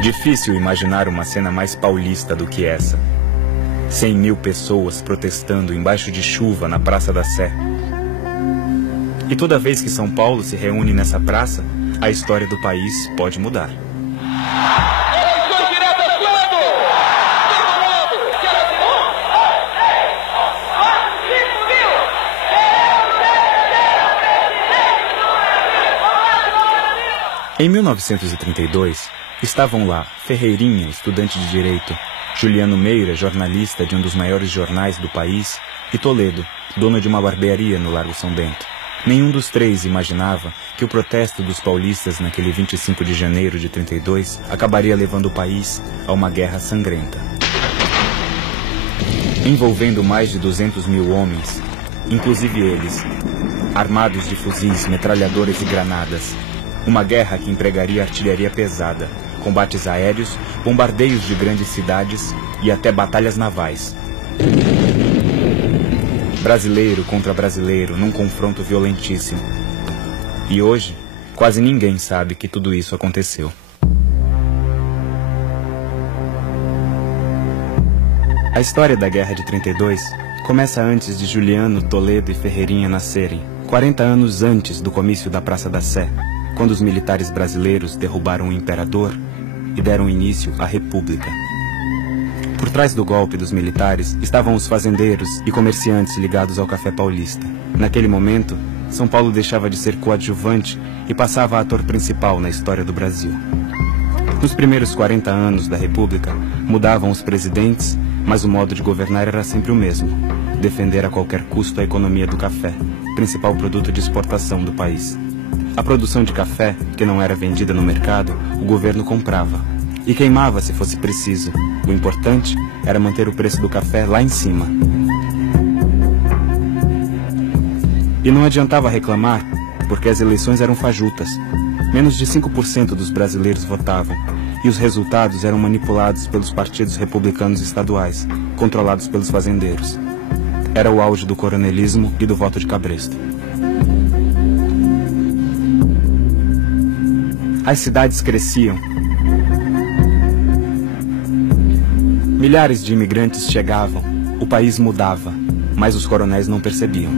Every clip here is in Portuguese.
Difícil imaginar uma cena mais paulista do que essa. 100.000 pessoas protestando embaixo de chuva na Praça da Sé. E toda vez que São Paulo se reúne nessa praça, a história do país pode mudar. Em 1932, estavam lá Ferreirinha, estudante de Direito, Juliano Meira, jornalista de um dos maiores jornais do país, e Toledo, dono de uma barbearia no Largo São Bento. Nenhum dos três imaginava que o protesto dos paulistas naquele 25 de janeiro de 32 acabaria levando o país a uma guerra sangrenta. Envolvendo mais de 200.000 homens, inclusive eles, armados de fuzis, metralhadoras e granadas. Uma guerra que empregaria artilharia pesada, combates aéreos, bombardeios de grandes cidades e até batalhas navais. Brasileiro contra brasileiro num confronto violentíssimo. E hoje, quase ninguém sabe que tudo isso aconteceu. A história da Guerra de 32 começa antes de Juliano, Toledo e Ferreirinha nascerem, 40 anos antes do comício da Praça da Sé, quando os militares brasileiros derrubaram o imperador e deram início à República. Por trás do golpe dos militares estavam os fazendeiros e comerciantes ligados ao café paulista. Naquele momento, São Paulo deixava de ser coadjuvante e passava a ator principal na história do Brasil. Nos primeiros 40 anos da República, mudavam os presidentes, mas o modo de governar era sempre o mesmo: defender a qualquer custo a economia do café, principal produto de exportação do país. A produção de café, que não era vendida no mercado, o governo comprava e queimava se fosse preciso. O importante era manter o preço do café lá em cima. E não adiantava reclamar, porque as eleições eram fajutas. Menos de 5% dos brasileiros votavam, e os resultados eram manipulados pelos partidos republicanos estaduais, controlados pelos fazendeiros. Era o auge do coronelismo e do voto de cabresto. As cidades cresciam. Milhares de imigrantes chegavam, o país mudava, mas os coronéis não percebiam.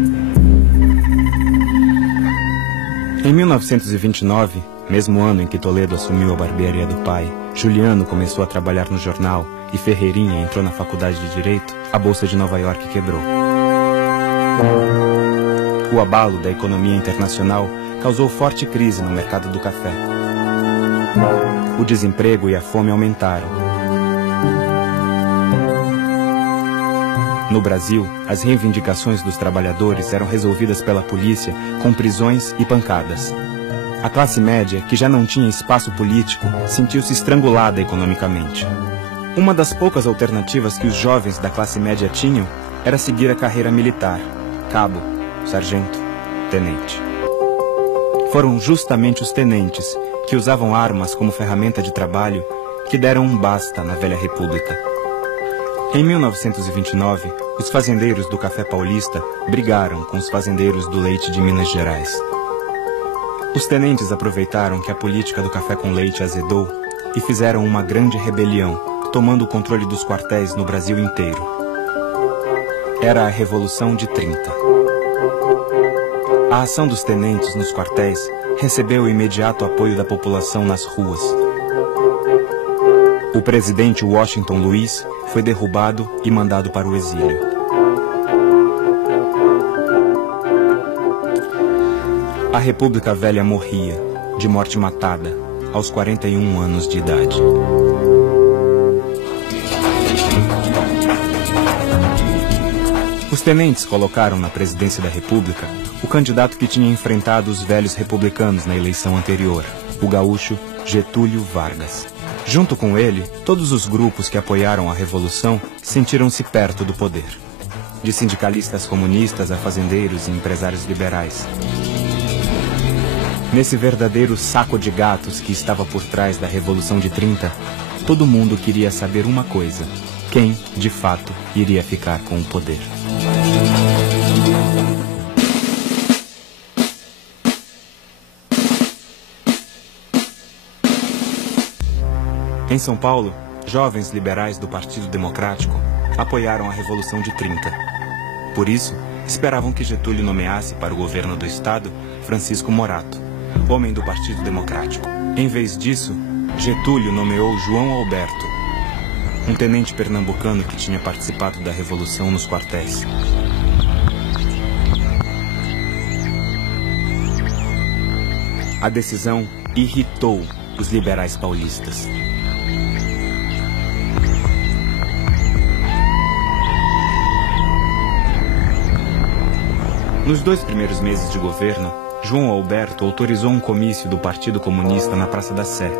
Em 1929, mesmo ano em que Toledo assumiu a barbearia do pai, Juliano começou a trabalhar no jornal e Ferreirinha entrou na faculdade de Direito, a Bolsa de Nova York quebrou. O abalo da economia internacional causou forte crise no mercado do café. O desemprego e a fome aumentaram. No Brasil, as reivindicações dos trabalhadores eram resolvidas pela polícia com prisões e pancadas. A classe média, que já não tinha espaço político, sentiu-se estrangulada economicamente. Uma das poucas alternativas que os jovens da classe média tinham era seguir a carreira militar: cabo, sargento, tenente. Foram justamente os tenentes, que usavam armas como ferramenta de trabalho, que deram um basta na velha república. Em 1929, os fazendeiros do café paulista brigaram com os fazendeiros do leite de Minas Gerais. Os tenentes aproveitaram que a política do café com leite azedou e fizeram uma grande rebelião, tomando o controle dos quartéis no Brasil inteiro. Era a Revolução de 30. A ação dos tenentes nos quartéis recebeu o imediato apoio da população nas ruas. O presidente Washington Luiz foi derrubado e mandado para o exílio. A República Velha morria, de morte matada, aos 41 anos de idade. Os tenentes colocaram na presidência da República o candidato que tinha enfrentado os velhos republicanos na eleição anterior, o gaúcho Getúlio Vargas. Junto com ele, todos os grupos que apoiaram a Revolução sentiram-se perto do poder. De sindicalistas comunistas a fazendeiros e empresários liberais. Nesse verdadeiro saco de gatos que estava por trás da Revolução de 30, todo mundo queria saber uma coisa: quem, de fato, iria ficar com o poder. Em São Paulo, jovens liberais do Partido Democrático apoiaram a Revolução de 30. Por isso, esperavam que Getúlio nomeasse para o governo do estado Francisco Morato, homem do Partido Democrático. Em vez disso, Getúlio nomeou João Alberto, um tenente pernambucano que tinha participado da Revolução nos quartéis. A decisão irritou os liberais paulistas. Nos 2 primeiros meses de governo, João Alberto autorizou um comício do Partido Comunista na Praça da Sé.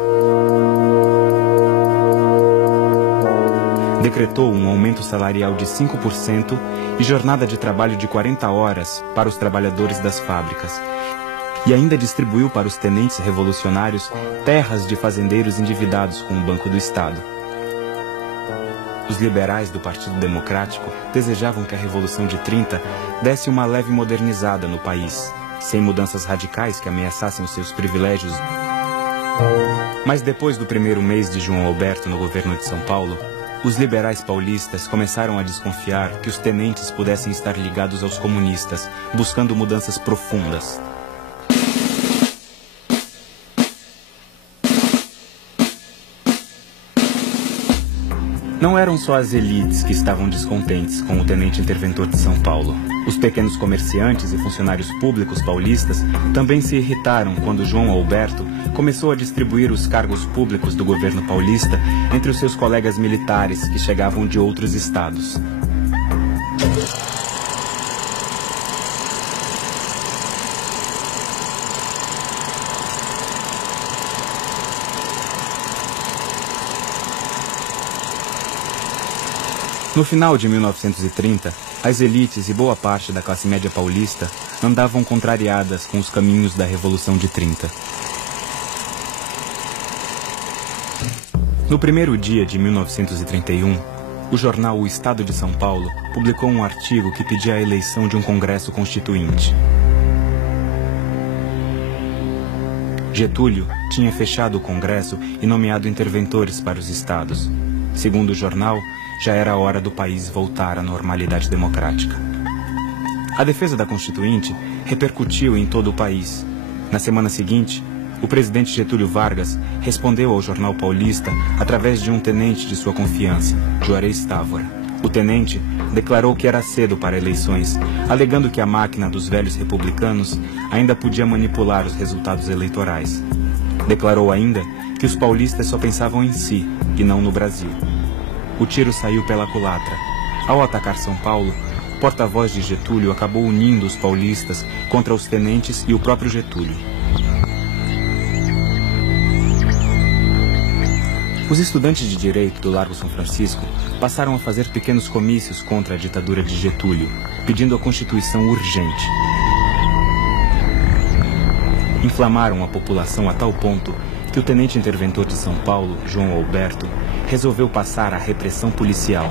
Decretou um aumento salarial de 5% e jornada de trabalho de 40 horas para os trabalhadores das fábricas. E ainda distribuiu para os tenentes revolucionários terras de fazendeiros endividados com o Banco do Estado. Os liberais do Partido Democrático desejavam que a Revolução de 30 desse uma leve modernizada no país, sem mudanças radicais que ameaçassem os seus privilégios. Mas depois do primeiro mês de João Alberto no governo de São Paulo, os liberais paulistas começaram a desconfiar que os tenentes pudessem estar ligados aos comunistas, buscando mudanças profundas. Não eram só as elites que estavam descontentes com o tenente interventor de São Paulo. Os pequenos comerciantes e funcionários públicos paulistas também se irritaram quando João Alberto começou a distribuir os cargos públicos do governo paulista entre os seus colegas militares que chegavam de outros estados. No final de 1930, as elites e boa parte da classe média paulista andavam contrariadas com os caminhos da Revolução de 30. No primeiro dia de 1931, o jornal O Estado de São Paulo publicou um artigo que pedia a eleição de um Congresso Constituinte. Getúlio tinha fechado o Congresso e nomeado interventores para os estados. Segundo o jornal, já era hora do país voltar à normalidade democrática. A defesa da Constituinte repercutiu em todo o país. Na semana seguinte, o presidente Getúlio Vargas respondeu ao jornal paulista através de um tenente de sua confiança, Juarez Távora. O tenente declarou que era cedo para eleições, alegando que a máquina dos velhos republicanos ainda podia manipular os resultados eleitorais. Declarou ainda que os paulistas só pensavam em si e não no Brasil. O tiro saiu pela culatra. Ao atacar São Paulo, o porta-voz de Getúlio acabou unindo os paulistas contra os tenentes e o próprio Getúlio. Os estudantes de direito do Largo São Francisco passaram a fazer pequenos comícios contra a ditadura de Getúlio, pedindo a Constituição urgente. Inflamaram a população a tal ponto que o tenente interventor de São Paulo, João Alberto, resolveu passar a repressão policial.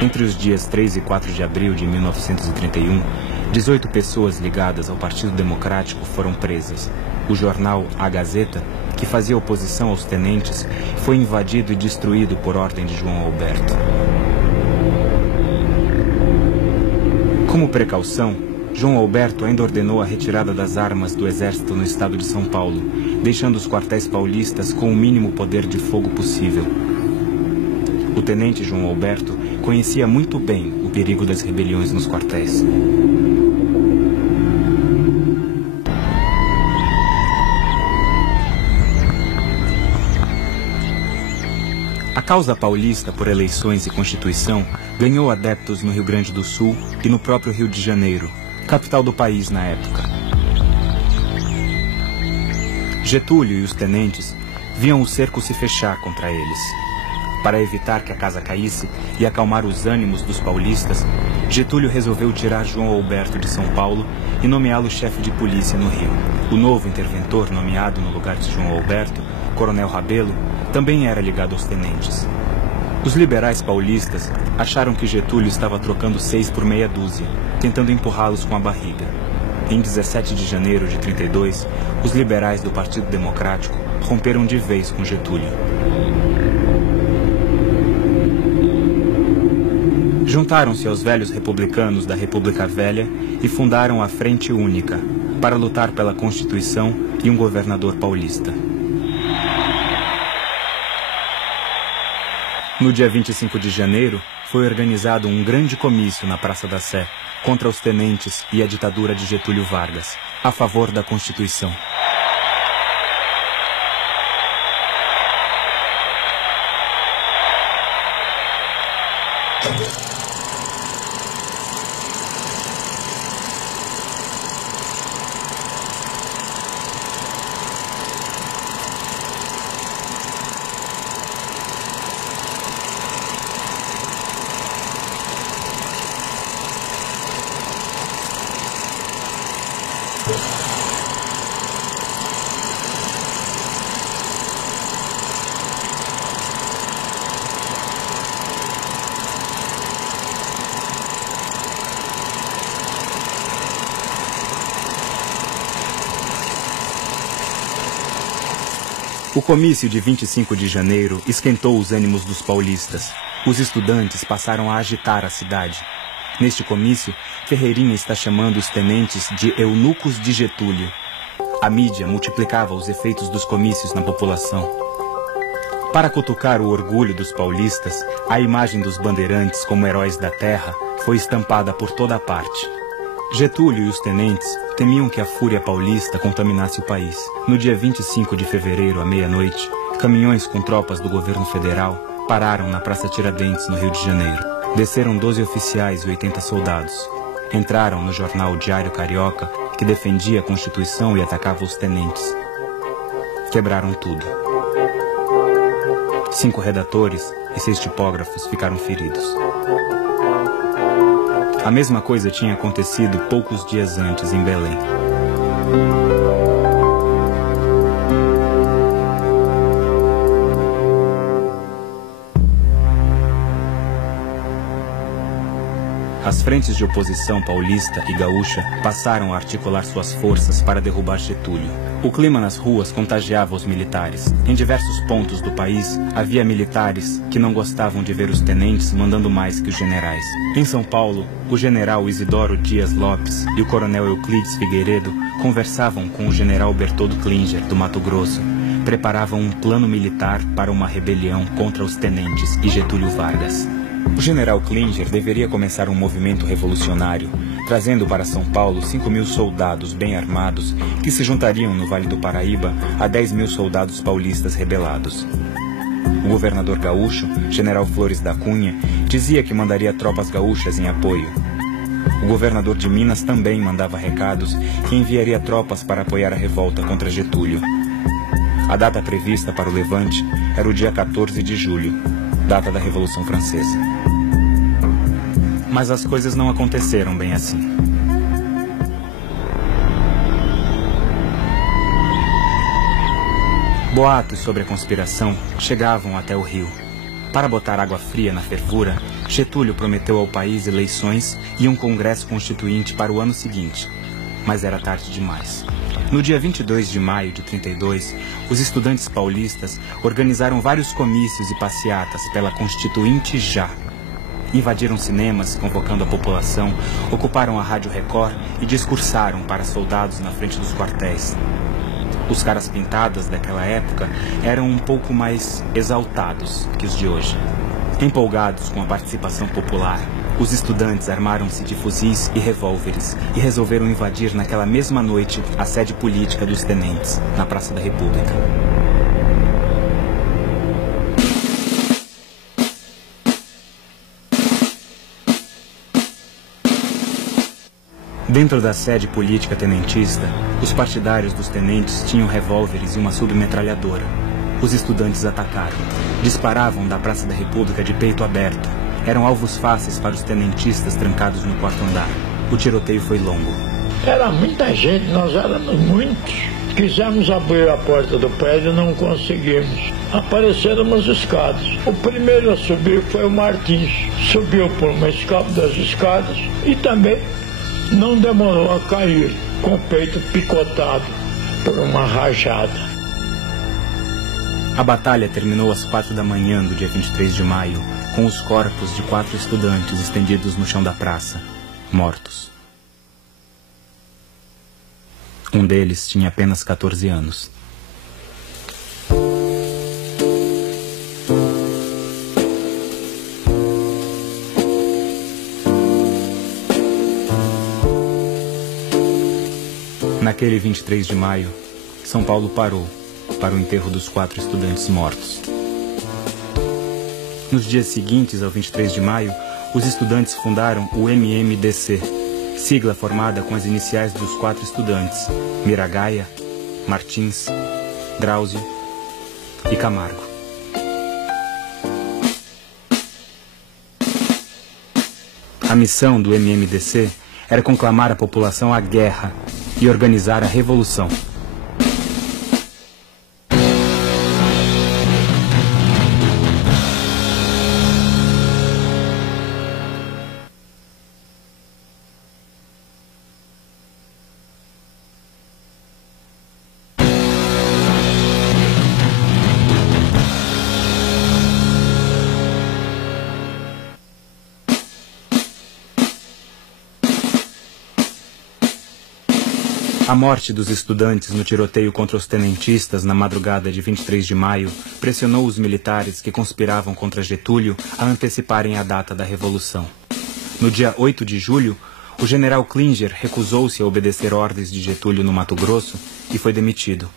Entre os dias 3 e 4 de abril de 1931, 18 pessoas ligadas ao Partido Democrático foram presas. O jornal A Gazeta, que fazia oposição aos tenentes, foi invadido e destruído por ordem de João Alberto. Como precaução, João Alberto ainda ordenou a retirada das armas do exército no estado de São Paulo, deixando os quartéis paulistas com o mínimo poder de fogo possível. O tenente João Alberto conhecia muito bem o perigo das rebeliões nos quartéis. A causa paulista por eleições e Constituição ganhou adeptos no Rio Grande do Sul e no próprio Rio de Janeiro, capital do país na época. Getúlio e os tenentes viam o cerco se fechar contra eles. Para evitar que a casa caísse e acalmar os ânimos dos paulistas, Getúlio resolveu tirar João Alberto de São Paulo e nomeá-lo chefe de polícia no Rio. O novo interventor nomeado no lugar de João Alberto, Coronel Rabelo, também era ligado aos tenentes. Os liberais paulistas acharam que Getúlio estava trocando 6 por meia dúzia, tentando empurrá-los com a barriga. Em 17 de janeiro de 32, os liberais do Partido Democrático romperam de vez com Getúlio. Juntaram-se aos velhos republicanos da República Velha e fundaram a Frente Única, para lutar pela Constituição e um governador paulista. No dia 25 de janeiro, foi organizado um grande comício na Praça da Sé, contra os tenentes e a ditadura de Getúlio Vargas, a favor da Constituição. O comício de 25 de janeiro esquentou os ânimos dos paulistas. Os estudantes passaram a agitar a cidade. Neste comício, Ferreirinha está chamando os tenentes de eunucos de Getúlio. A mídia multiplicava os efeitos dos comícios na população. Para cutucar o orgulho dos paulistas, a imagem dos bandeirantes como heróis da terra foi estampada por toda a parte. Getúlio e os tenentes temiam que a fúria paulista contaminasse o país. No dia 25 de fevereiro, à meia-noite, caminhões com tropas do governo federal pararam na Praça Tiradentes, no Rio de Janeiro. Desceram 12 oficiais e 80 soldados. Entraram no jornal Diário Carioca, que defendia a Constituição e atacava os tenentes. Quebraram tudo. 5 redatores e 6 tipógrafos ficaram feridos. A mesma coisa tinha acontecido poucos dias antes em Belém. As frentes de oposição paulista e gaúcha passaram a articular suas forças para derrubar Getúlio. O clima nas ruas contagiava os militares. Em diversos pontos do país, havia militares que não gostavam de ver os tenentes mandando mais que os generais. Em São Paulo, o general Isidoro Dias Lopes e o coronel Euclides Figueiredo conversavam com o general Bertoldo Klinger, do Mato Grosso. Preparavam um plano militar para uma rebelião contra os tenentes e Getúlio Vargas. O general Klinger deveria começar um movimento revolucionário, trazendo para São Paulo 5.000 soldados bem armados que se juntariam no Vale do Paraíba a 10.000 soldados paulistas rebelados. O governador gaúcho, general Flores da Cunha, dizia que mandaria tropas gaúchas em apoio. O governador de Minas também mandava recados que enviaria tropas para apoiar a revolta contra Getúlio. A data prevista para o levante era o dia 14 de julho, data da Revolução Francesa. Mas as coisas não aconteceram bem assim. Boatos sobre a conspiração chegavam até o Rio. Para botar água fria na fervura, Getúlio prometeu ao país eleições e um congresso constituinte para o ano seguinte. Mas era tarde demais. No dia 22 de maio de 32, os estudantes paulistas organizaram vários comícios e passeatas pela Constituinte já. Invadiram cinemas, convocando a população, ocuparam a Rádio Record e discursaram para soldados na frente dos quartéis. Os caras pintadas daquela época eram um pouco mais exaltados que os de hoje. Empolgados com a participação popular, os estudantes armaram-se de fuzis e revólveres e resolveram invadir naquela mesma noite a sede política dos tenentes, na Praça da República. Dentro da sede política tenentista, os partidários dos tenentes tinham revólveres e uma submetralhadora. Os estudantes atacaram. Disparavam da Praça da República de peito aberto. Eram alvos fáceis para os tenentistas trancados no quarto andar. O tiroteio foi longo. Era muita gente, nós éramos muitos. Quisemos abrir a porta do prédio e não conseguimos. Apareceram umas escadas. O primeiro a subir foi o Martins. Subiu por uma das escadas e também não demorou a cair. com o peito picotado por uma rajada. A batalha terminou às 4 da manhã do dia 23 de maio, com os corpos de 4 estudantes estendidos no chão da praça, mortos. Um deles tinha apenas 14 anos. Naquele 23 de maio, São Paulo parou para o enterro dos 4 estudantes mortos. Nos dias seguintes ao 23 de maio, os estudantes fundaram o MMDC, sigla formada com as iniciais dos 4 estudantes, Miragaia, Martins, Drauzio e Camargo. A missão do MMDC era conclamar a população à guerra e organizar a revolução. A morte dos estudantes no tiroteio contra os tenentistas na madrugada de 23 de maio pressionou os militares que conspiravam contra Getúlio a anteciparem a data da Revolução. No dia 8 de julho, o general Klinger recusou-se a obedecer ordens de Getúlio no Mato Grosso e foi demitido.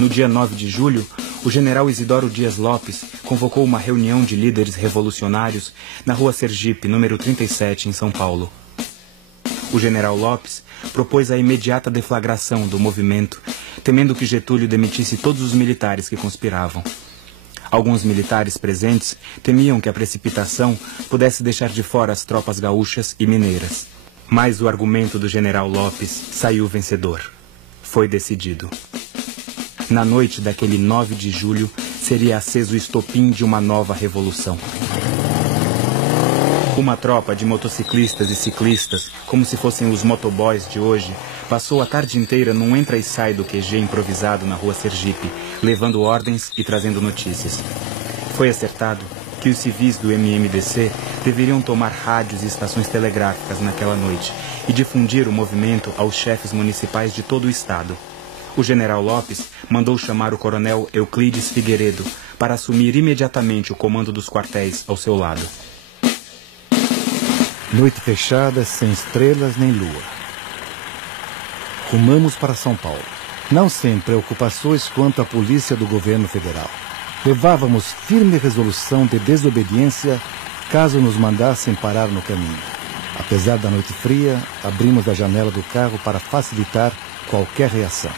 No dia 9 de julho, o general Isidoro Dias Lopes convocou uma reunião de líderes revolucionários na rua Sergipe, número 37, em São Paulo. O general Lopes propôs a imediata deflagração do movimento, temendo que Getúlio demitisse todos os militares que conspiravam. Alguns militares presentes temiam que a precipitação pudesse deixar de fora as tropas gaúchas e mineiras. Mas o argumento do general Lopes saiu vencedor. Foi decidido. Na noite daquele 9 de julho, seria aceso o estopim de uma nova revolução. Uma tropa de motociclistas e ciclistas, como se fossem os motoboys de hoje, passou a tarde inteira num entra e sai do QG improvisado na rua Sergipe, levando ordens e trazendo notícias. Foi acertado que os civis do MMDC deveriam tomar rádios e estações telegráficas naquela noite e difundir o movimento aos chefes municipais de todo o estado. O general Lopes mandou chamar o coronel Euclides Figueiredo para assumir imediatamente o comando dos quartéis ao seu lado. Noite fechada, sem estrelas nem lua. Rumamos para São Paulo, não sem preocupações quanto à polícia do governo federal. Levávamos firme resolução de desobediência caso nos mandassem parar no caminho. Apesar da noite fria, abrimos a janela do carro para facilitar qualquer reação.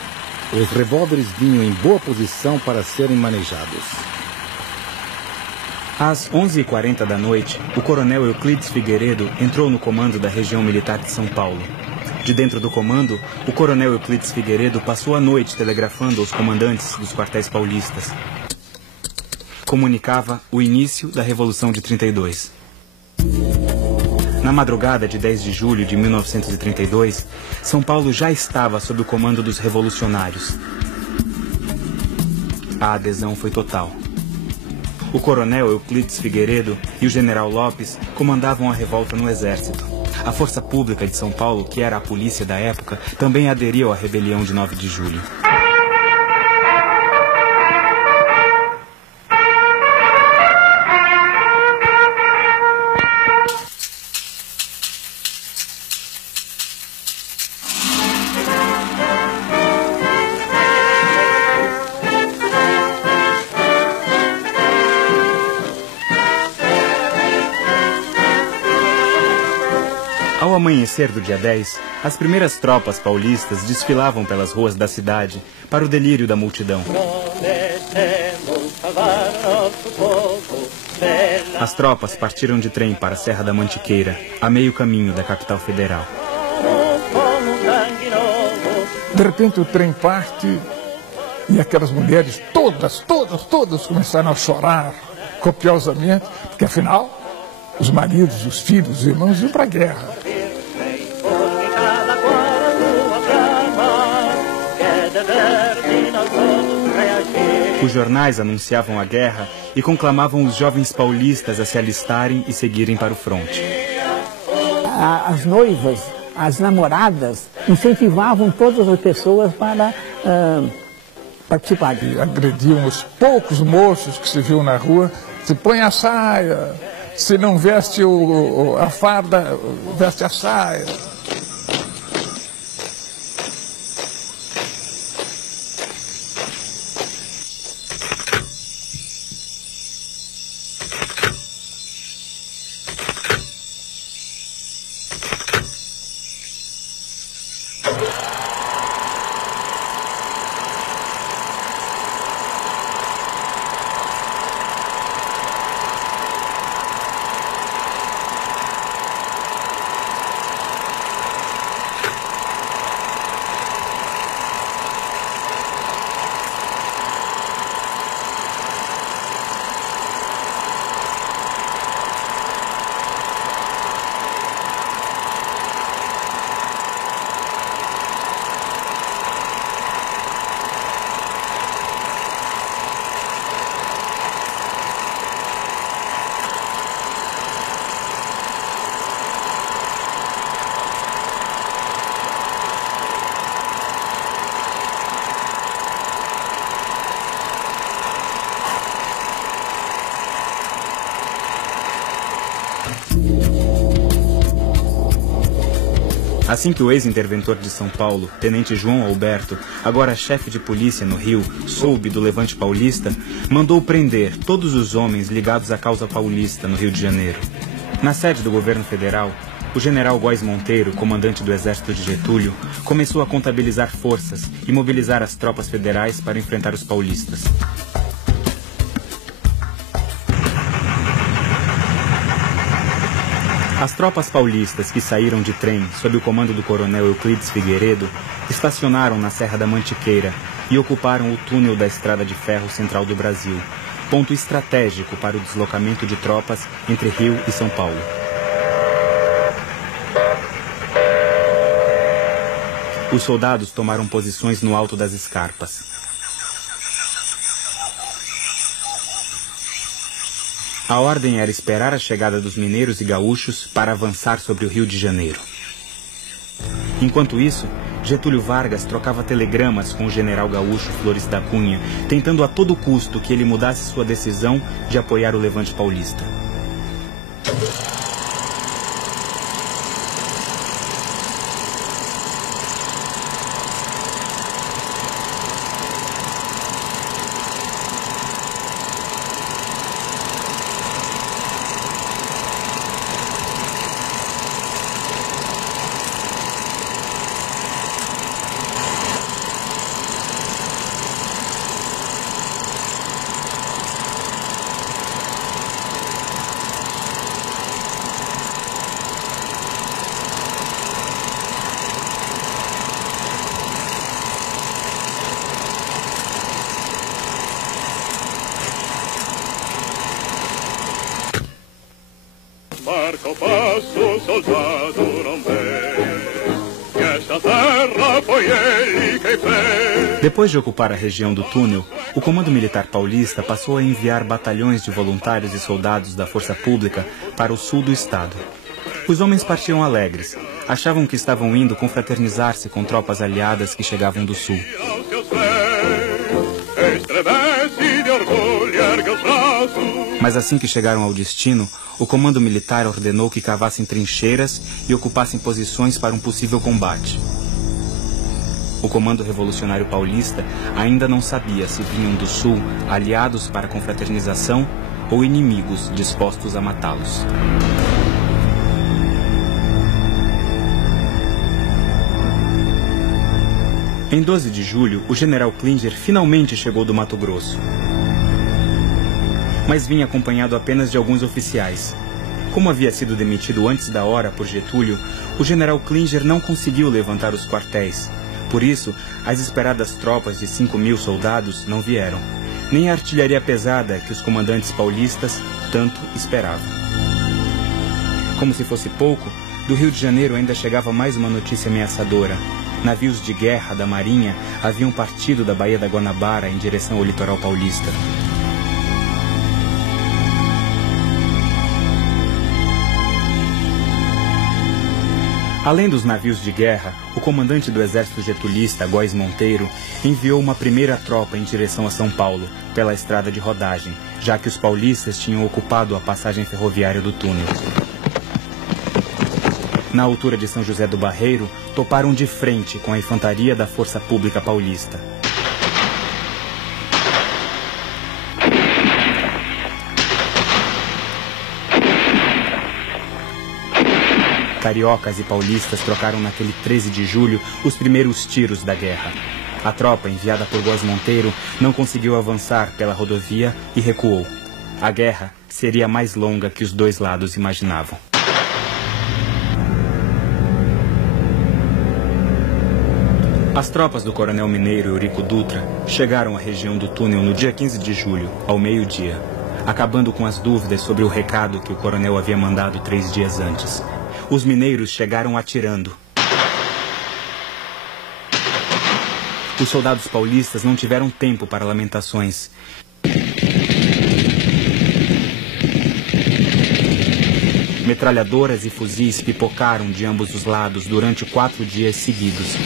Os revólveres vinham em boa posição para serem manejados. Às 11h40 da noite, o coronel Euclides Figueiredo entrou no comando da região militar de São Paulo. De dentro do comando, o coronel Euclides Figueiredo passou a noite telegrafando aos comandantes dos quartéis paulistas. Comunicava o início da Revolução de 32. Na madrugada de 10 de julho de 1932, São Paulo já estava sob o comando dos revolucionários. A adesão foi total. O coronel Euclides Figueiredo e o general Lopes comandavam a revolta no exército. A Força Pública de São Paulo, que era a polícia da época, também aderiu à rebelião de 9 de julho. Ao amanhecer do dia 10, as primeiras tropas paulistas desfilavam pelas ruas da cidade para o delírio da multidão. As tropas partiram de trem para a Serra da Mantiqueira, a meio caminho da capital federal. De repente o trem parte e aquelas mulheres todas começaram a chorar copiosamente, porque afinal os maridos, os filhos, os irmãos iam para a guerra. Os jornais anunciavam a guerra e conclamavam os jovens paulistas a se alistarem e seguirem para o fronte. As noivas, as namoradas, incentivavam todas as pessoas para participar. E agrediam os poucos moços que se viam na rua. Se põe a saia, se não veste a farda, veste a saia. Assim que o ex-interventor de São Paulo, tenente João Alberto, agora chefe de polícia no Rio, soube do levante paulista, mandou prender todos os homens ligados à causa paulista no Rio de Janeiro. Na sede do governo federal, o general Góes Monteiro, comandante do exército de Getúlio, começou a contabilizar forças e mobilizar as tropas federais para enfrentar os paulistas. As tropas paulistas que saíram de trem sob o comando do coronel Euclides Figueiredo estacionaram na Serra da Mantiqueira e ocuparam o túnel da Estrada de Ferro Central do Brasil, ponto estratégico para o deslocamento de tropas entre Rio e São Paulo. Os soldados tomaram posições no alto das escarpas. A ordem era esperar a chegada dos mineiros e gaúchos para avançar sobre o Rio de Janeiro. Enquanto isso, Getúlio Vargas trocava telegramas com o general gaúcho Flores da Cunha, tentando a todo custo que ele mudasse sua decisão de apoiar o levante paulista. Marca o passo, soldado não vê, que esta terra foi ele quem fez. Depois de ocupar a região do túnel, o Comando Militar Paulista passou a enviar batalhões de voluntários e soldados da Força Pública para o sul do estado. Os homens partiam alegres, achavam que estavam indo confraternizar-se com tropas aliadas que chegavam do sul. Mas assim que chegaram ao destino, o comando militar ordenou que cavassem trincheiras e ocupassem posições para um possível combate. O Comando Revolucionário Paulista ainda não sabia se vinham do sul aliados para a confraternização ou inimigos dispostos a matá-los. Em 12 de julho, o general Klinger finalmente chegou do Mato Grosso. Mas vinha acompanhado apenas de alguns oficiais. Como havia sido demitido antes da hora por Getúlio, o general Klinger não conseguiu levantar os quartéis. Por isso, as esperadas tropas de 5.000 soldados não vieram, nem a artilharia pesada que os comandantes paulistas tanto esperavam. Como se fosse pouco, do Rio de Janeiro ainda chegava mais uma notícia ameaçadora. Navios de guerra da Marinha haviam partido da Baía da Guanabara em direção ao litoral paulista. Além dos navios de guerra, o comandante do exército getulista, Góes Monteiro, enviou uma primeira tropa em direção a São Paulo, pela estrada de rodagem, já que os paulistas tinham ocupado a passagem ferroviária do túnel. Na altura de São José do Barreiro, toparam de frente com a infantaria da Força Pública Paulista. Cariocas e paulistas trocaram naquele 13 de julho os primeiros tiros da guerra. A tropa, enviada por Góes Monteiro, não conseguiu avançar pela rodovia e recuou. A guerra seria mais longa que os dois lados imaginavam. As tropas do coronel mineiro Eurico Dutra chegaram à região do túnel no dia 15 de julho, ao meio-dia, acabando com as dúvidas sobre o recado que o coronel havia mandado 3 dias antes. Os mineiros chegaram atirando. Os soldados paulistas não tiveram tempo para lamentações. Metralhadoras e fuzis pipocaram de ambos os lados durante 4 dias seguidos.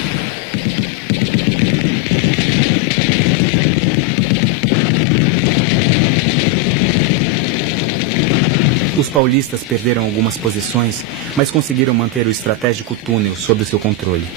Os paulistas perderam algumas posições, mas conseguiram manter o estratégico túnel sob o seu controle.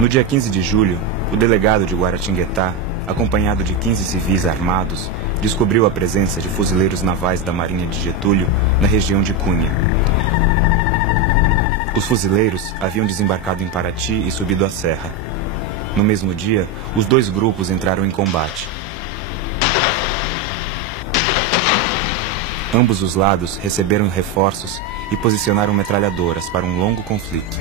No dia 15 de julho, o delegado de Guaratinguetá, acompanhado de 15 civis armados, descobriu a presença de fuzileiros navais da Marinha de Getúlio na região de Cunha. Os fuzileiros haviam desembarcado em Paraty e subido a serra. No mesmo dia, os dois grupos entraram em combate. Ambos os lados receberam reforços e posicionaram metralhadoras para um longo conflito.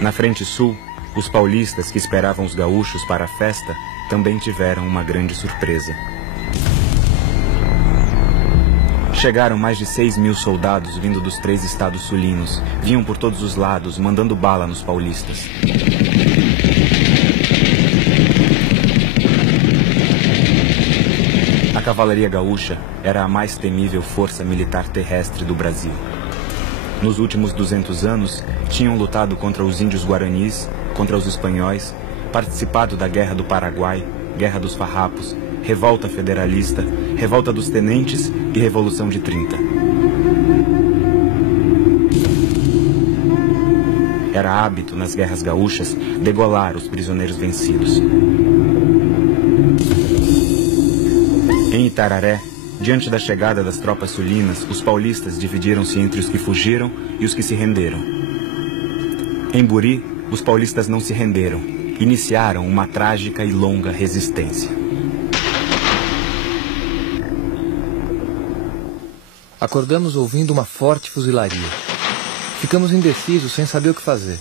Na frente sul, os paulistas que esperavam os gaúchos para a festa também tiveram uma grande surpresa. Chegaram mais de 6.000 soldados vindo dos 3 estados sulinos. Vinham por todos os lados, mandando bala nos paulistas. A cavalaria gaúcha era a mais temível força militar terrestre do Brasil. Nos últimos 200 anos, tinham lutado contra os índios guaranis, contra os espanhóis, participado da Guerra do Paraguai, Guerra dos Farrapos, Revolta Federalista, Revolta dos Tenentes e Revolução de 30. Era hábito nas guerras gaúchas degolar os prisioneiros vencidos. Em Itararé, diante da chegada das tropas sulinas, os paulistas dividiram-se entre os que fugiram e os que se renderam. Em Buri, os paulistas não se renderam. Iniciaram uma trágica e longa resistência. Acordamos ouvindo uma forte fuzilaria. Ficamos indecisos, sem saber o que fazer.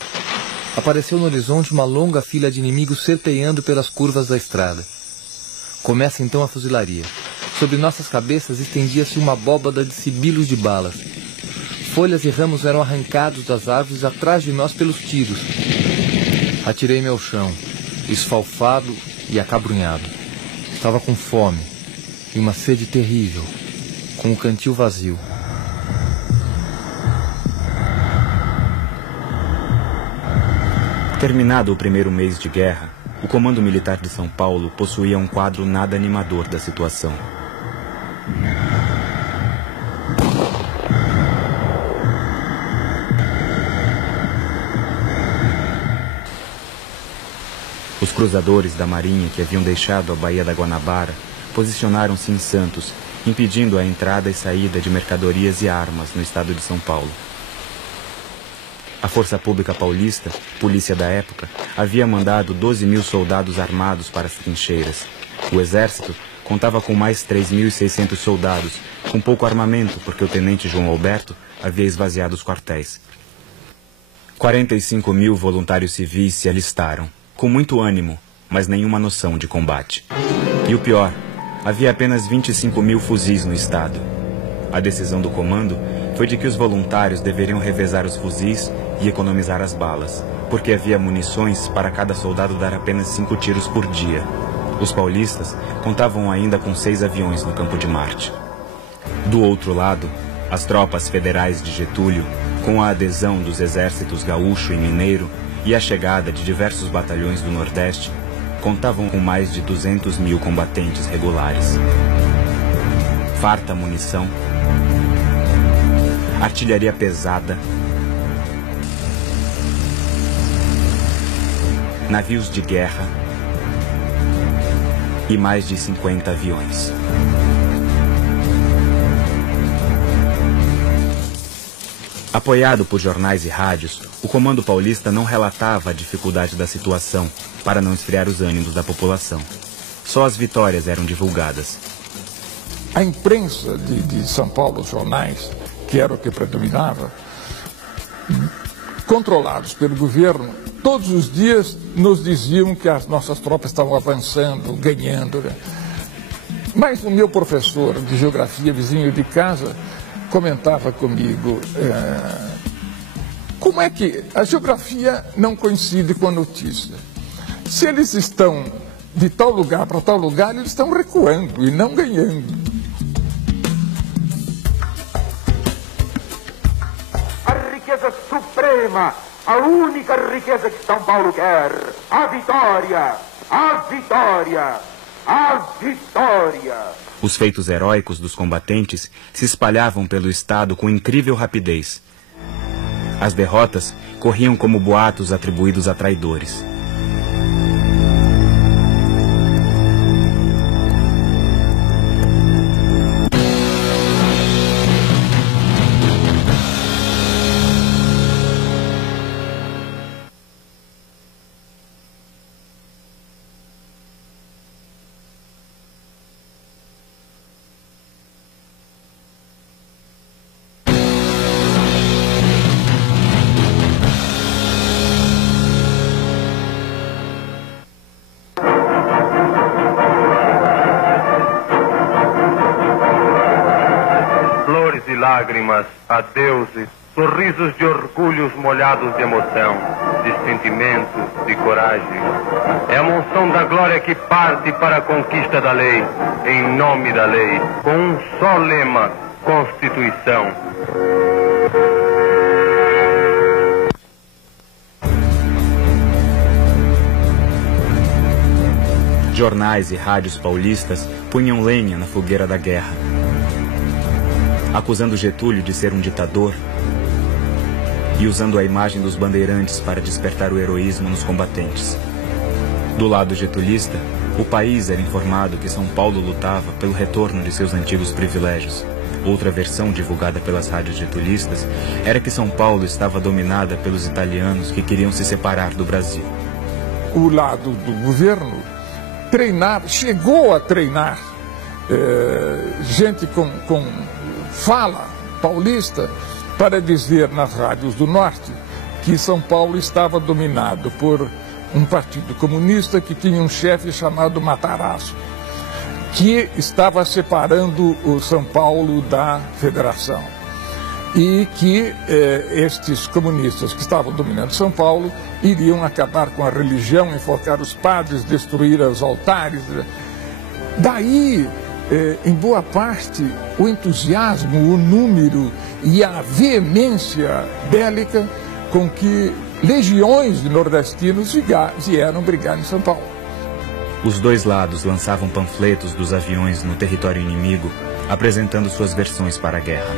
Apareceu no horizonte uma longa fila de inimigos serpeando pelas curvas da estrada. Começa então a fuzilaria. Sobre nossas cabeças estendia-se uma abóbada de sibilos de balas. Folhas e ramos eram arrancados das árvores atrás de nós pelos tiros. Atirei-me ao chão. esfalfado e acabrunhado. Estava com fome e uma sede terrível, com o cantil vazio. Terminado o primeiro mês de guerra, o Comando Militar de São Paulo possuía um quadro nada animador da situação. Os cruzadores da Marinha que haviam deixado a Baía da Guanabara posicionaram-se em Santos, impedindo a entrada e saída de mercadorias e armas no estado de São Paulo. A Força Pública Paulista, polícia da época, havia mandado 12.000 soldados armados para as trincheiras. O exército contava com mais 3.600 soldados, com pouco armamento, porque o tenente João Alberto havia esvaziado os quartéis. 45.000 voluntários civis se alistaram, com muito ânimo, mas nenhuma noção de combate. E o pior, havia apenas 25.000 fuzis no estado. A decisão do comando foi de que os voluntários deveriam revezar os fuzis e economizar as balas, porque havia munições para cada soldado dar apenas 5 tiros por dia. Os paulistas contavam ainda com 6 aviões no campo de Marte. Do outro lado, as tropas federais de Getúlio, com a adesão dos exércitos gaúcho e mineiro e a chegada de diversos batalhões do Nordeste, contavam com mais de 200.000 combatentes regulares. Farta munição, artilharia pesada, navios de guerra e mais de 50 aviões. Apoiado por jornais e rádios, o Comando Paulista não relatava a dificuldade da situação para não esfriar os ânimos da população. Só as vitórias eram divulgadas. A imprensa de São Paulo, os jornais, que era o que predominava, controlados pelo governo, todos os dias nos diziam que as nossas tropas estavam avançando, ganhando. Mas o meu professor de geografia, vizinho de casa, comentava comigo, como é que a geografia não coincide com a notícia? Se eles estão de tal lugar para tal lugar, eles estão recuando e não ganhando. A riqueza suprema, a única riqueza que São Paulo quer, a vitória, a vitória, a vitória. Os feitos heróicos dos combatentes se espalhavam pelo estado com incrível rapidez. As derrotas corriam como boatos atribuídos a traidores. Lágrimas, adeuses, sorrisos de orgulhos molhados de emoção, de sentimento, de coragem. É a monção da glória que parte para a conquista da lei, em nome da lei, com um só lema, Constituição. Jornais e rádios paulistas punham lenha na fogueira da guerra, acusando Getúlio de ser um ditador e usando a imagem dos bandeirantes para despertar o heroísmo nos combatentes. Do lado getulista, o país era informado que São Paulo lutava pelo retorno de seus antigos privilégios. Outra versão divulgada pelas rádios getulistas era que São Paulo estava dominada pelos italianos que queriam se separar do Brasil. O lado do governo treinava, chegou a treinar gente com fala paulista para dizer nas rádios do norte que São Paulo estava dominado por um partido comunista que tinha um chefe chamado Matarazzo, que estava separando o São Paulo da federação. e que estes comunistas que estavam dominando São Paulo iriam acabar com a religião, enforcar os padres, destruir os altares. Daí, em boa parte, o entusiasmo, o número e a veemência bélica com que legiões de nordestinos vieram brigar em São Paulo. Os dois lados lançavam panfletos dos aviões no território inimigo, apresentando suas versões para a guerra.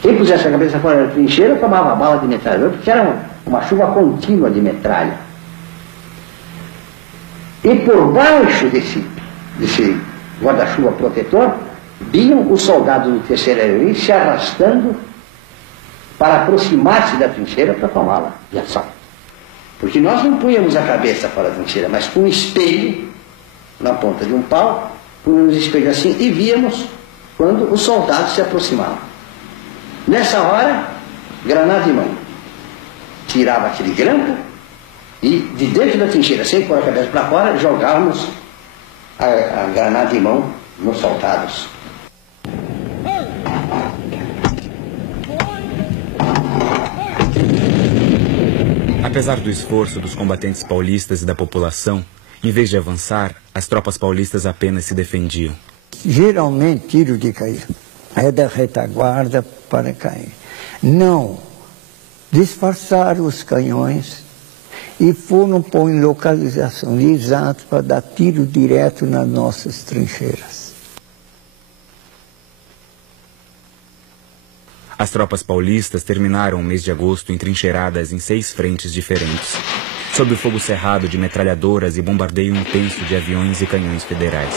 Quem pusesse a cabeça fora da trincheira tomava bala de metralhadora, porque era uma chuva contínua de metralha. E por baixo desse guarda-chuva protetor, vinham os soldados do terceiro aerolíneo se arrastando para aproximar-se da trincheira para tomá-la de assalto. Porque nós não punhamos a cabeça fora da trincheira, mas com um espelho na ponta de um pau, punhamos o espelho assim e víamos quando os soldados se aproximavam. Nessa hora, granada em mão, tirava aquele grampo e de dentro da trincheira, sem pôr a cabeça para fora, jogávamos a granada em mão nos soldados. Apesar do esforço dos combatentes paulistas e da população, em vez de avançar, as tropas paulistas apenas se defendiam. Geralmente, tiro de cair. É da retaguarda para cair. Não. Disfarçaram os canhões e foram pôr em localização exata para dar tiro direto nas nossas trincheiras. As tropas paulistas terminaram o mês de agosto entrincheiradas em 6 frentes diferentes, sob o fogo cerrado de metralhadoras e bombardeio intenso de aviões e canhões federais.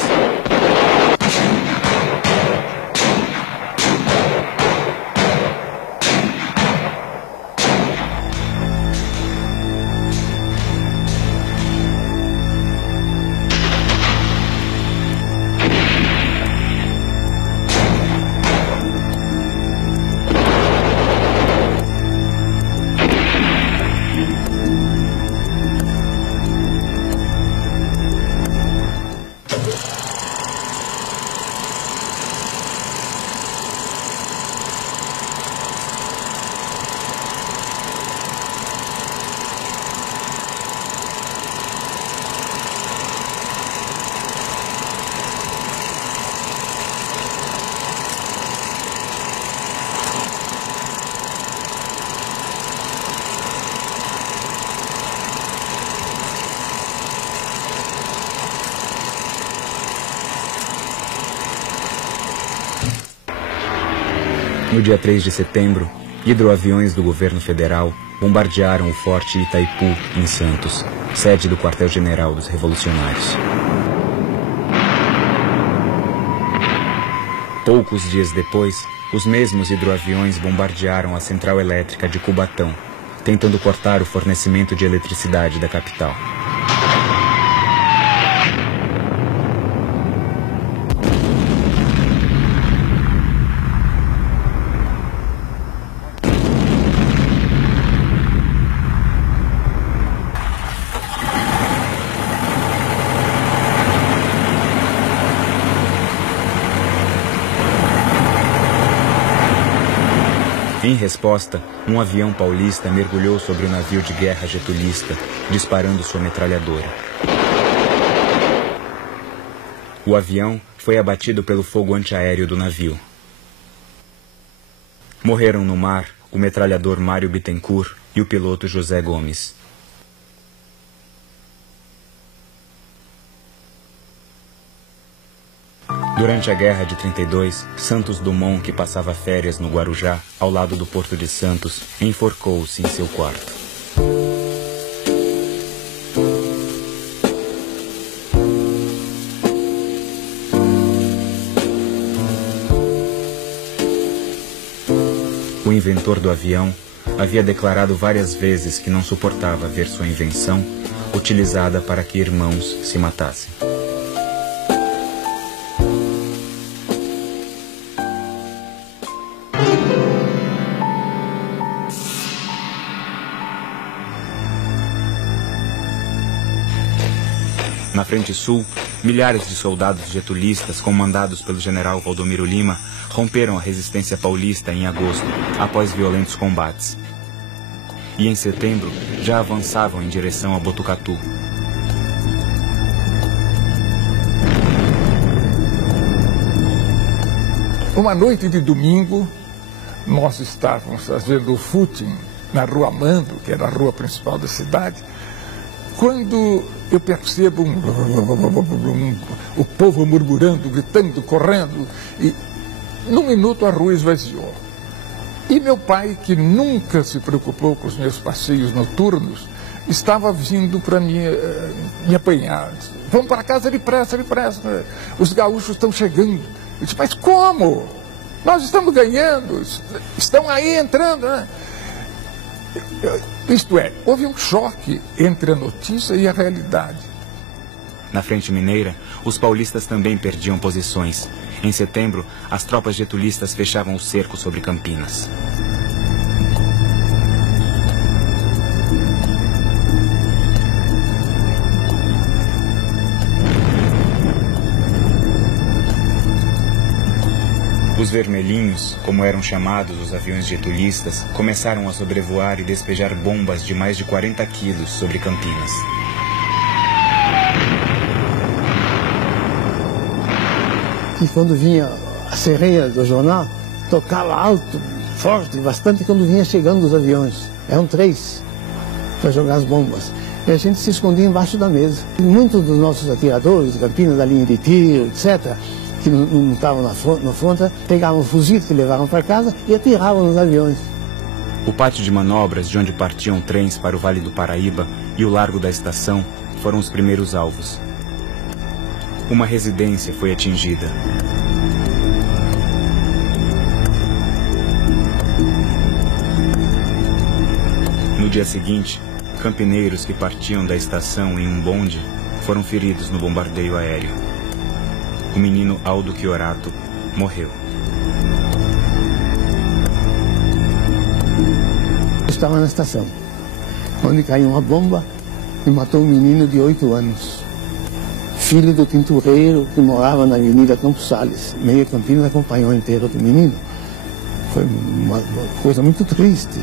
No dia 3 de setembro, hidroaviões do governo federal bombardearam o Forte Itaipu, em Santos, sede do quartel-general dos revolucionários. Poucos dias depois, os mesmos hidroaviões bombardearam a central elétrica de Cubatão, tentando cortar o fornecimento de eletricidade da capital. Em resposta, um avião paulista mergulhou sobre o navio de guerra getulista, disparando sua metralhadora. O avião foi abatido pelo fogo antiaéreo do navio. Morreram no mar o metralhador Mário Bittencourt e o piloto José Gomes. Durante a Guerra de 32, Santos Dumont, que passava férias no Guarujá, ao lado do Porto de Santos, enforcou-se em seu quarto. O inventor do avião havia declarado várias vezes que não suportava ver sua invenção utilizada para que irmãos se matassem. Na frente sul, milhares de soldados getulistas, comandados pelo general Valdomiro Lima, romperam a resistência paulista em agosto, após violentos combates. E em setembro, já avançavam em direção a Botucatu. Uma noite de domingo, nós estávamos fazendo o footing na Rua Amando, que era a rua principal da cidade, quando eu percebo o povo murmurando, gritando, correndo, e num minuto a rua esvaziou. E meu pai, que nunca se preocupou com os meus passeios noturnos, estava vindo para me apanhar. Vamos para casa depressa, depressa. Os gaúchos estão chegando. Eu disse, mas como? Nós estamos ganhando, estão aí entrando, né? Isto é, houve um choque entre a notícia e a realidade. Na frente mineira, os paulistas também perdiam posições. Em setembro, as tropas getulistas fechavam o cerco sobre Campinas. Os vermelhinhos, como eram chamados os aviões getulistas, começaram a sobrevoar e despejar bombas de mais de 40 quilos sobre Campinas. E quando vinha a serreia do jornal, tocava alto, forte, bastante quando vinha chegando os aviões. Eram 3 para jogar as bombas. E a gente se escondia embaixo da mesa. E muitos dos nossos atiradores de Campinas, da linha de tiro, etc., que não estavam na fronta, pegavam fuzis que levavam para casa e atiravam nos aviões. O pátio de manobras, de onde partiam trens para o Vale do Paraíba, e o Largo da Estação foram os primeiros alvos. Uma residência foi atingida. No dia seguinte, campineiros que partiam da estação em um bonde foram feridos no bombardeio aéreo. O menino Aldo Chiorato morreu. Eu estava na estação, onde caiu uma bomba e matou um menino de 8 anos. Filho do tintureiro que morava na Avenida Campos Sales. Meio Campinas acompanhou inteiro do menino. Foi uma coisa muito triste.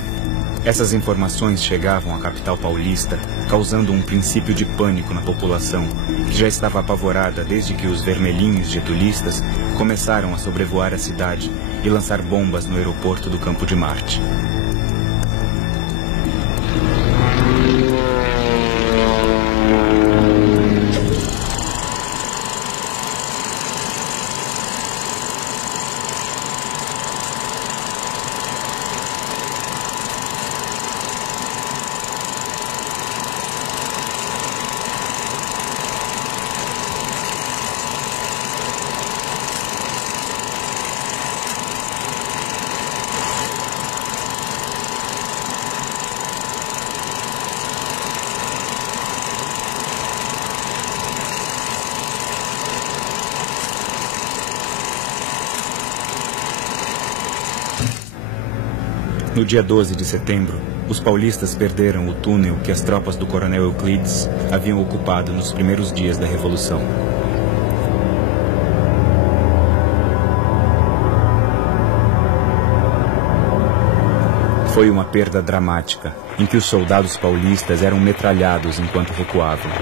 Essas informações chegavam à capital paulista, causando um princípio de pânico na população, que já estava apavorada desde que os vermelhinhos getulistas começaram a sobrevoar a cidade e lançar bombas no aeroporto do Campo de Marte. No dia 12 de setembro, os paulistas perderam o túnel que as tropas do coronel Euclides haviam ocupado nos primeiros dias da Revolução. Foi uma perda dramática, em que os soldados paulistas eram metralhados enquanto recuavam.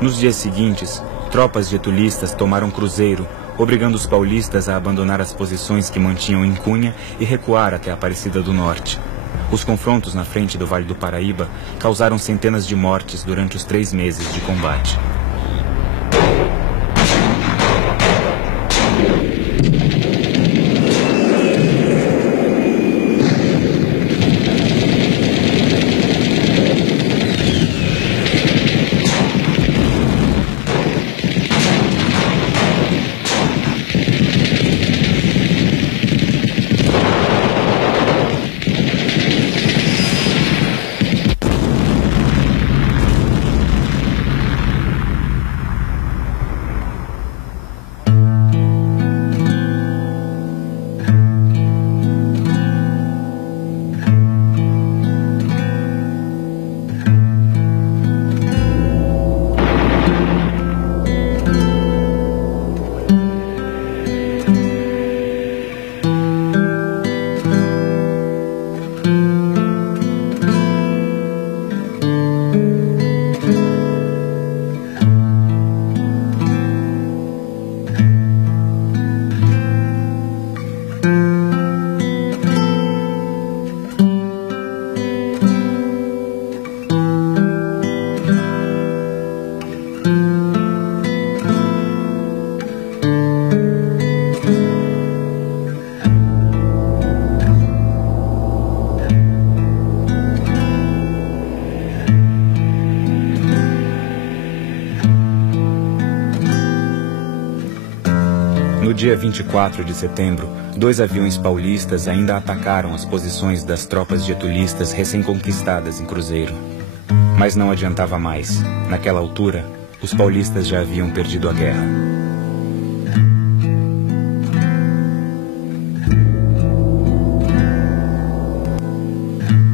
Nos dias seguintes, tropas getulistas tomaram Cruzeiro, obrigando os paulistas a abandonar as posições que mantinham em Cunha e recuar até a Aparecida do Norte. Os confrontos na frente do Vale do Paraíba causaram centenas de mortes durante os 3 meses de combate. No dia 24 de setembro, 2 aviões paulistas ainda atacaram as posições das tropas getulistas recém-conquistadas em Cruzeiro. Mas não adiantava mais. Naquela altura, os paulistas já haviam perdido a guerra.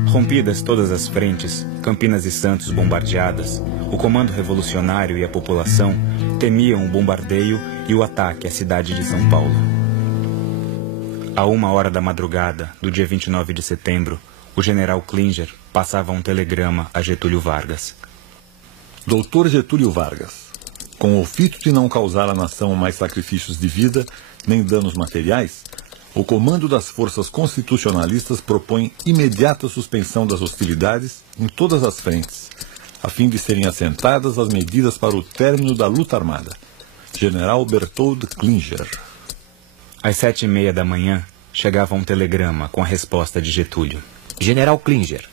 Rompidas todas as frentes, Campinas e Santos bombardeadas, o comando revolucionário e a população temiam o bombardeio e o ataque à cidade de São Paulo. À 1h da madrugada do dia 29 de setembro, o general Klinger passava um telegrama a Getúlio Vargas. Doutor Getúlio Vargas, com o ofício de não causar à nação mais sacrifícios de vida, nem danos materiais, o comando das forças constitucionalistas propõe imediata suspensão das hostilidades em todas as frentes, a fim de serem assentadas as medidas para o término da luta armada. General Berthold Klinger. Às 7h30 da manhã, chegava um telegrama com a resposta de Getúlio. General Klinger,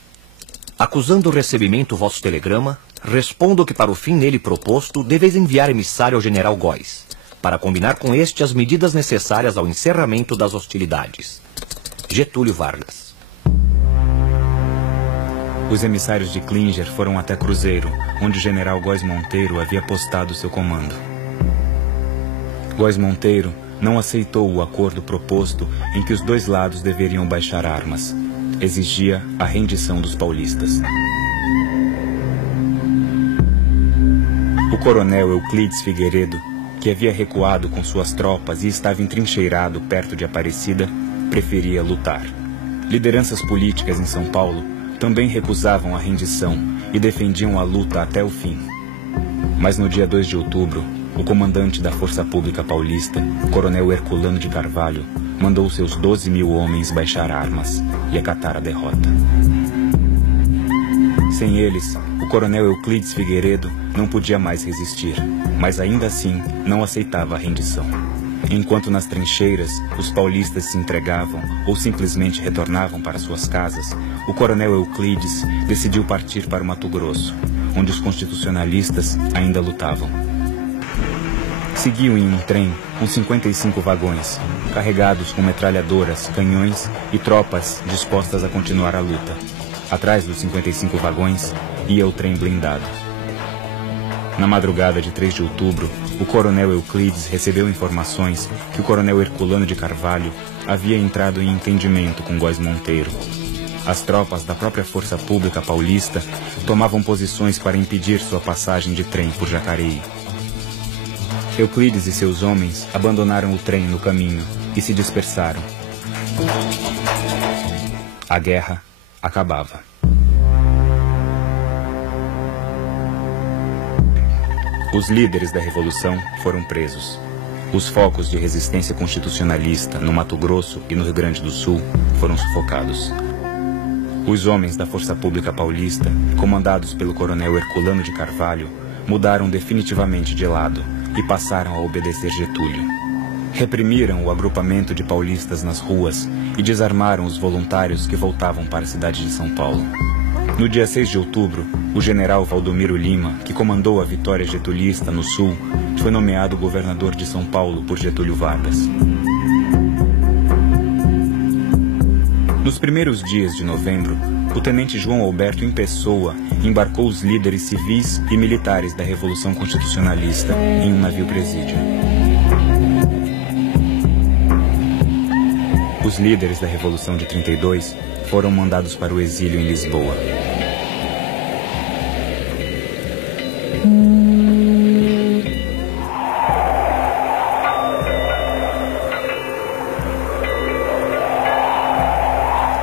acusando o recebimento vosso telegrama, respondo que para o fim nele proposto, deveis enviar emissário ao general Góes, para combinar com este as medidas necessárias ao encerramento das hostilidades. Getúlio Vargas. Os emissários de Klinger foram até Cruzeiro, onde o general Góes Monteiro havia postado seu comando. Góes Monteiro não aceitou o acordo proposto em que os 2 lados deveriam baixar armas. Exigia a rendição dos paulistas. O coronel Euclides Figueiredo, que havia recuado com suas tropas e estava entrincheirado perto de Aparecida, preferia lutar. Lideranças políticas em São Paulo também recusavam a rendição e defendiam a luta até o fim. Mas no dia 2 de outubro, o comandante da Força Pública Paulista, o coronel Herculano de Carvalho, mandou seus 12.000 homens baixar armas e acatar a derrota. Sem eles, o coronel Euclides Figueiredo não podia mais resistir, mas ainda assim não aceitava a rendição. Enquanto nas trincheiras os paulistas se entregavam ou simplesmente retornavam para suas casas, o coronel Euclides decidiu partir para o Mato Grosso, onde os constitucionalistas ainda lutavam. Seguiu em um trem com 55 vagões, carregados com metralhadoras, canhões e tropas dispostas a continuar a luta. Atrás dos 55 vagões ia o trem blindado. Na madrugada de 3 de outubro, o coronel Euclides recebeu informações que o coronel Herculano de Carvalho havia entrado em entendimento com Góes Monteiro. As tropas da própria Força Pública Paulista tomavam posições para impedir sua passagem de trem por Jacareí. Euclides e seus homens abandonaram o trem no caminho e se dispersaram. A guerra acabava. Os líderes da Revolução foram presos. Os focos de resistência constitucionalista no Mato Grosso e no Rio Grande do Sul foram sufocados. Os homens da Força Pública Paulista, comandados pelo coronel Herculano de Carvalho, mudaram definitivamente de lado e passaram a obedecer Getúlio. Reprimiram o agrupamento de paulistas nas ruas e desarmaram os voluntários que voltavam para a cidade de São Paulo. No dia 6 de outubro, o general Valdomiro Lima, que comandou a vitória getulista no Sul, foi nomeado governador de São Paulo por Getúlio Vargas. Nos primeiros dias de novembro, o tenente João Alberto em pessoa embarcou os líderes civis e militares da Revolução Constitucionalista em um navio-presídio. Os líderes da Revolução de 32 foram mandados para o exílio em Lisboa.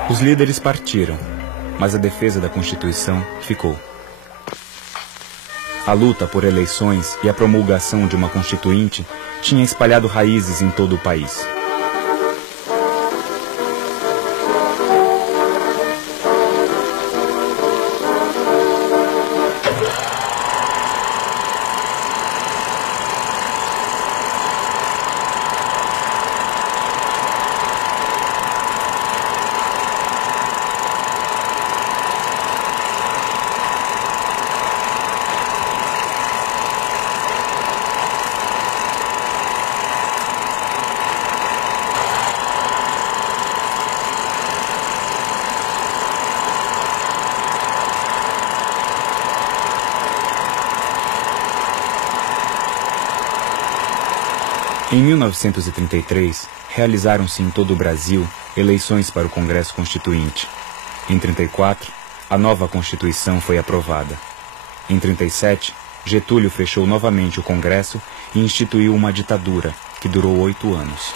Os líderes partiram, mas a defesa da Constituição ficou. A luta por eleições e a promulgação de uma Constituinte tinha espalhado raízes em todo o país. Em 1933, realizaram-se em todo o Brasil eleições para o Congresso Constituinte. Em 34, a nova Constituição foi aprovada. Em 37, Getúlio fechou novamente o Congresso e instituiu uma ditadura que durou 8 anos.